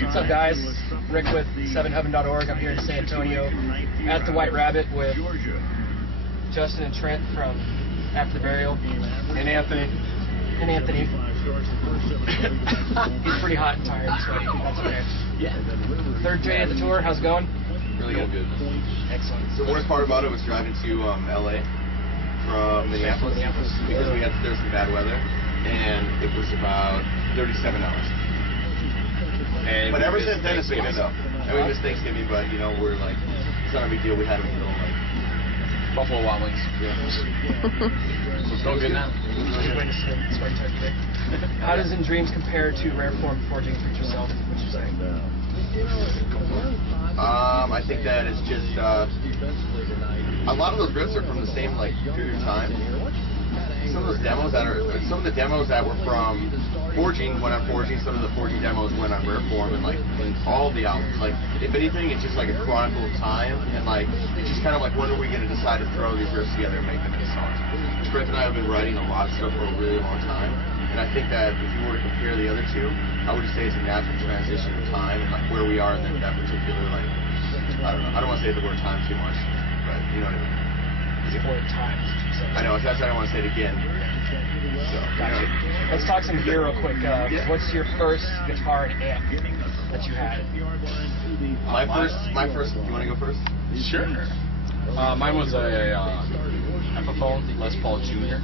What's up, guys? Rick with 7Heaven.org. I'm here in San Antonio at the White Rabbit with Justin and Trent from After the Burial. And Anthony. He's pretty hot and tired, so that's okay. Yeah. Third day of the tour. How's it going? Really good. Excellent. The worst part about it was driving to LA from Minneapolis because there was some bad weather, and it was about 37 hours. But ever since then, it's been good though. And we missed Thanksgiving, but you know, we're like, it's not a big deal. We had them in the middle, like Buffalo Wild Wings. Yeah. So it's going good now. Good way to start today. How does In Dreams compare to Rare Form Forging for yourself? What you say? I think that it's just a lot of those riffs are from the same like period of time. Some of the demos that were from Forging when I'm Forging, some of the Forging demos went on Rare Form, and like all the albums, like if anything, it's just like a chronicle of time, and like it's just kind of like when are we going to decide to throw these riffs together and make them into songs? Trent and I have been writing a lot of stuff for a really long time, and I think that if you were to compare the other two, I would just say it's a natural transition of time and like where we are in that particular like I don't know. I don't want to say the word time too much, but you know what I mean. Times. I know, that's why I don't want to say it again. So, gotcha. Let's talk some gear real quick. What's your first guitar and amp that you had? My first. You want to go first? Sure. Mine was a Epiphone Les Paul Jr.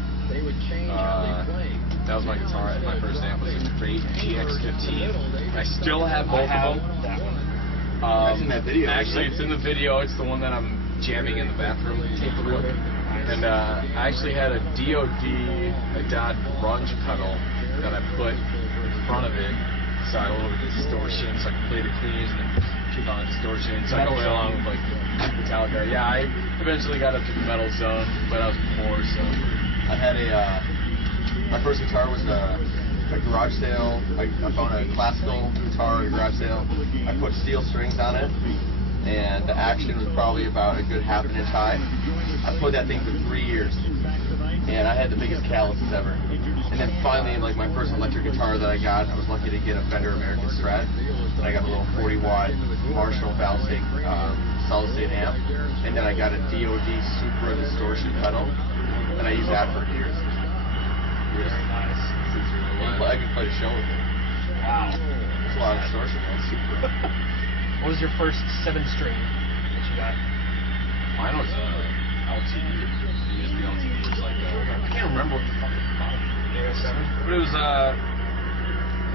That was my guitar. My first amp was a great GX15. I still have both of them. That one. That's in that video. Actually, it's in the video. It's the one that I'm jamming in the bathroom. And I actually had a Dot grunge pedal that I put in front of it, so I had a little bit of distortion, so I could play the cleans and then keep on distortion. So I go along with like Metallica. Yeah, I eventually got up to the metal zone, but I was poor, so I had my first guitar was a garage sale. I found a classical guitar at a garage sale. I put steel strings on it, and the action was probably about a good ½ inch high. I played that thing for 3 years, and I had the biggest calluses ever. And then finally, like my first electric guitar that I got, I was lucky to get a Fender American Strat. And I got a little 40-watt Marshall valve stick solid state amp, and then I got a DOD Supra distortion pedal, and I used that for years. I could play the show with it. Wow. It's a lot of distortion, though. Super. What was your first 7-string that you got? mine was LTD. USB LTD. It was like I can't remember what the fuck it was called. But it was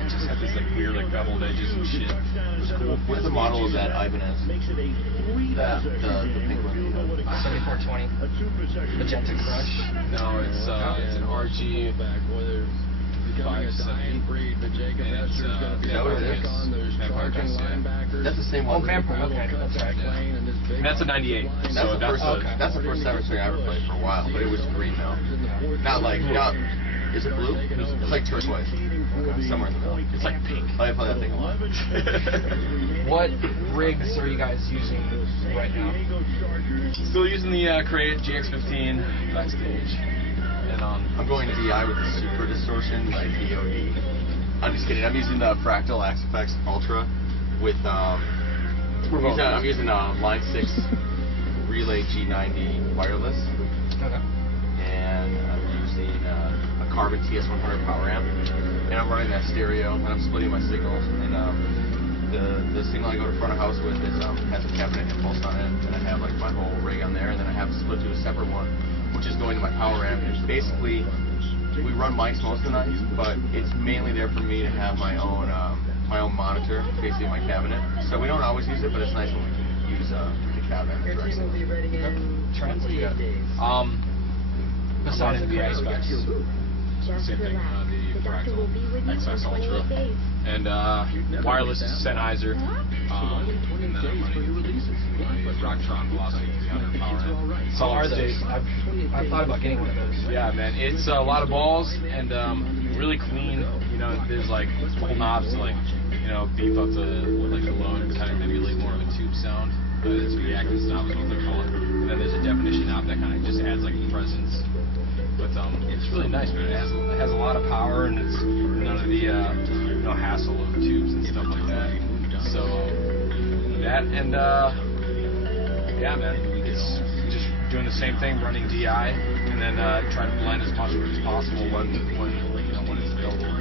it just had this like weird like beveled edges and shit. It was cool. What's the model of that Ibanez? The pink one. 7420. Magenta Crush. No, it's an RG 570. Is that what it is? Vampire Dress, yeah. That's the same one. Oh, Vampire. Okay, that's right. And that's a 98. That's the first 7-string I ever played for a while, but it was green though. Not like, is it blue? It's like turquoise. Somewhere in the middle. It's like pink. I play that thing a lot. What rigs are you guys using right now? Still using the Crate GX15 backstage. And I'm going to DI with the Super Distortion by DOD. I'm just kidding. I'm using the Fractal Axe-Fx Ultra with I'm using Line 6 Relay G90 wireless. Okay. And I'm using a Carbon TS100 power amp. And I'm running that stereo, and I'm splitting my signals. And the signal I go to front of house with is has a cabinet impulse on it, and I have like my whole rig on there, and then I have to split to a separate one, which is going to my power amp. And basically, we run mics most of the night, but it's mainly there for me to have my own monitor facing my cabinet. So we don't always use it, but it's nice when we can use the cabinet. Trent, what you got? Besides the specs, same thing. The Fractal XS Ultra and wireless Sennheiser. And then I'm running my Rocktron Velocity 300 power amp. Solid state. I've thought about getting one of those. Yeah, man, it's a lot of balls and really clean. You know, there's like full knobs to like beef up the like the low and kind of emulate more of a tube sound. It's the Atkins knob is what they call it. And then there's a definition knob that kind of just adds like a presence. But it's really nice, man. It has a lot of power, and it's none of the hassle of tubes and stuff like that. So that and yeah, man, it's just doing the same thing, running DI, and then trying to blend as much as possible when it's available.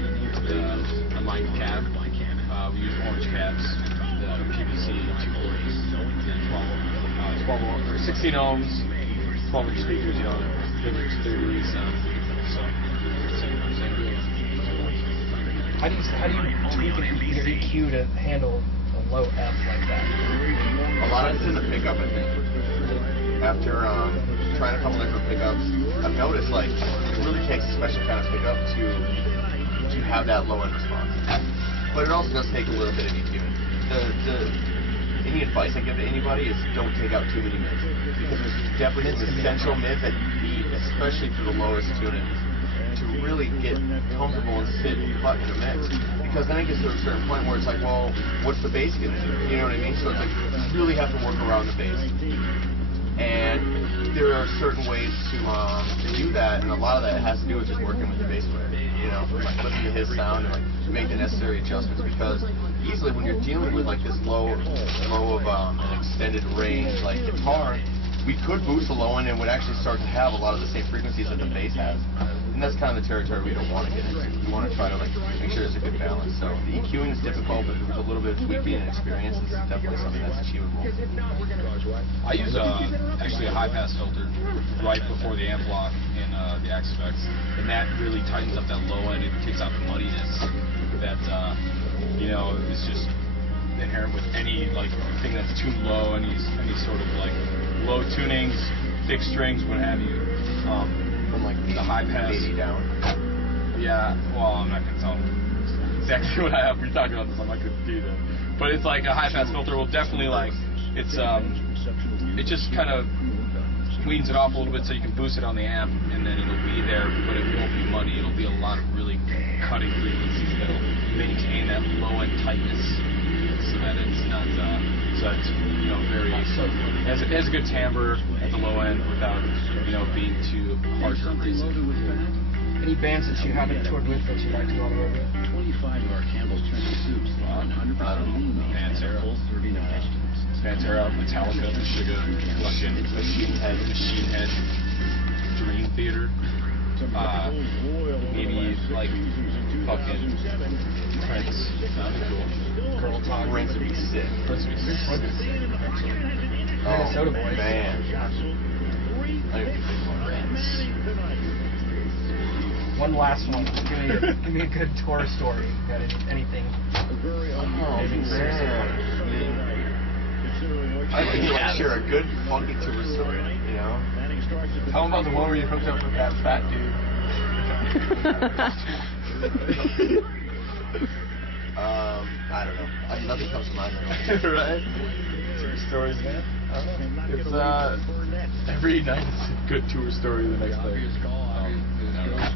The mic cab, we use orange cabs, the PVC 240s, 12 or 16 ohms, 12-inch speakers, they're really sound. So same deal. How do you tweak your EQ to handle a low F like that? A lot of it's in the pickup, I think. After trying a couple different pickups, I've noticed like it really takes a special kind of pickup to have that low end response. But it also does take a little bit of EQ. Any advice I give to anybody is don't take out too many mids, because there's definitely some essential mids that you need, especially for the lowest tuning, to really get comfortable and sit and cut in a mix. Because then it gets to a certain point where it's like, well, what's the bass going to do? You know what I mean? So it's like you really have to work around the bass. And there are certain ways to do that, and a lot of that has to do with just working with the bass player. Like listen to his sound and like make the necessary adjustments, because easily when you're dealing with like this low of an extended range like guitar, we could boost the low end and would actually start to have a lot of the same frequencies that the bass has. And that's kind of the territory we don't want to get into. We want to try to like make sure there's a good balance. So the EQing is difficult, but with a little bit of tweaking and experience, it's definitely something that's achievable. I use actually a high pass filter right before the amp block in the X-Specs, and that really tightens up that low end. It takes out the muddiness that is just inherent with any like thing that's too low, any sort of like low tunings, thick strings, what have you. From like the high pass down. Yeah, well, I'm not gonna tell exactly what I have. We're talking about this. I'm not gonna do that. But it's like a high pass filter will definitely like it just kind of weans it off a little bit so you can boost it on the amp, and then it'll be there, but it won't be muddy. It'll be a lot of really cutting frequencies that'll maintain that low end tightness, so that it's not very has a good timbre at the low end without being too harsh or abrasive. Any bands that you haven't toured with that you like to go on the road with? 25 of our Campbell's Turkey Soups. Pantera, Metallica, Meshuggah, Machine Head, Dream Theater, maybe like fucking Trent, Colonel Todd. Prince would be sick. Minnesota boys. Man. One last one. Give me a good tour story. Got anything? I think you want to share a good funky tour story, Tell them about the one where you hooked up with that fat dude. I don't know. Nothing comes to mind. Right? Tour stories, man. It's every night it's a good tour story the next day.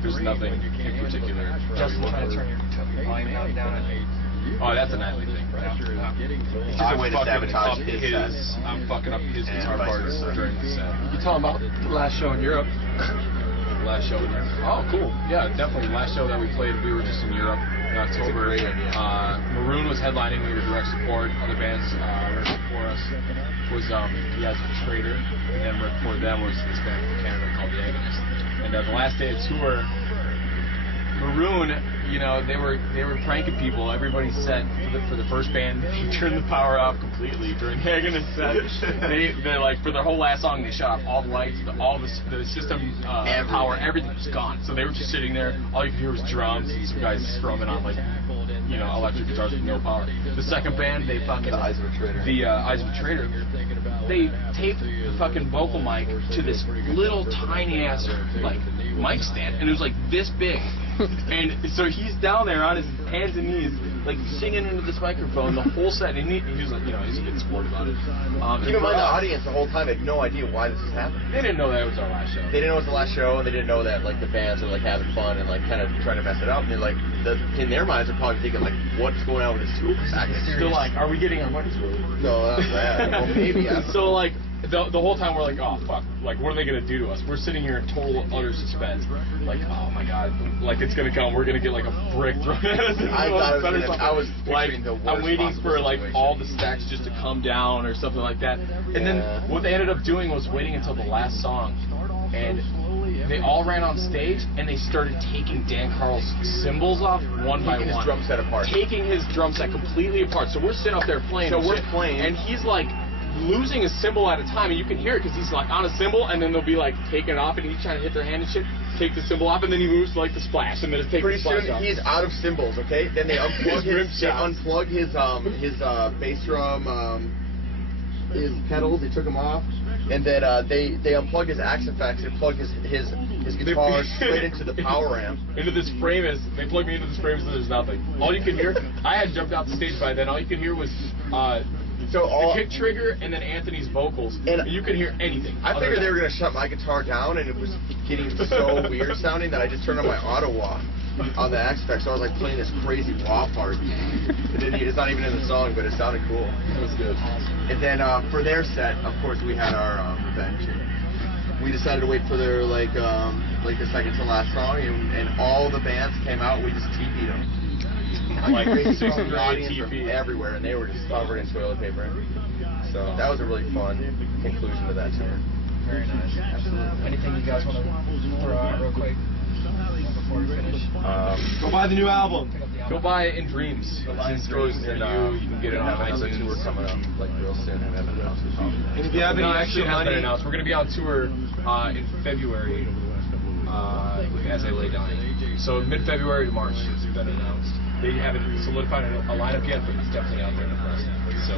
There's nothing in particular. Justin trying to turn your volume down. Oh, that's a nightly thing. It's just a way to sabotage his set. I'm fucking up his guitar parts during the set. You talking about the last show in Europe? Last show in Europe. Oh, cool. Yeah, definitely. Last show that we played, we were just in Europe in October. Maroon was headlining. We were direct support. Other bands right before us was the Eyes of a Traitor, and then right before them was this band from Canada called The Agonist. And the last day of tour, Maroon, they were pranking people. Everybody said for the first band, they turned the power off completely during the Agonist set. They like for their whole last song, they shut off all the lights, all the system power, everything was gone. So they were just sitting there. All you could hear was drums and some guys strumming on like electric guitars with no power. The second band, they fucking The Eyes of a Traitor. The Eyes of a Traitor. They taped the fucking vocal mic to this little tiny ass like mic stand, and it was like this big. And so he's down there on his hands and knees, like singing into this microphone the whole set, and he was like, he's a good sport about it. Keep in mind, the audience the whole time had no idea why this is happening. They didn't know that it was our last show. They didn't know it was the last show, and they didn't know that like the bands are like having fun and like kind of trying to mess it up. And they're like, in their minds, they're probably thinking like, what's going on with this tool package? They're like, are we getting our money's worth? No, that's bad. Well, maybe. So like, the whole time we're like, oh fuck, like what are they gonna do to us? We're sitting here in total utter suspense, like oh my god, like it's gonna come, we're gonna get like a brick thrown at us. I thought it was I was like picturing the worst I'm waiting for like situation. all the stacks just to come down or something like that. And then what they ended up doing was waiting until the last song, and they all ran on stage and they started taking Dan Carl's cymbals off one by one. Taking his drum set apart. Taking his drum set completely apart. So we're sitting up there playing. So and we're shit, playing. and he's like losing a cymbal at a time, and you can hear it because he's like on a cymbal, and then they'll be like taking it off, and he's trying to hit their hand and shit. Take the cymbal off, and then he moves to like the splash, and then it's taking Pretty the splash soon off. he's out of cymbals. Okay, then they unplug his bass drum, his pedals. They took them off, and then they unplugged his Axe effects and plugged his guitar straight into the power amp. Into this frame they plugged me into this frame so there's nothing. All you could hear, I had jumped off the stage by then. All you could hear was the kick trigger and then Anthony's vocals. And you could hear anything. I figured they were gonna shut my guitar down, and it was getting so weird sounding that I just turned on my auto wah on the Axe effects. So I was like playing this crazy wah part. It's not even in the song, but it sounded cool. It was good. And then for their set, of course, we had our revenge. We decided to wait for their like the second to last song, and all the bands came out. We just TP'd them. Like 600 audience from everywhere, and they were just covered in toilet paper. So that was a really fun conclusion to that tour. Very nice. Absolutely. Anything you guys want to throw out real quick before we finish? Go buy the new album. Go buy it in Dreams. Since Dreams near you can get it on another iTunes. tour coming up like real soon. And If you have any extra money, announced. We're going to be on tour in February as I lay down. So mid-February to March, it's been announced. They haven't solidified a lineup yet, but it's definitely out there in the press. So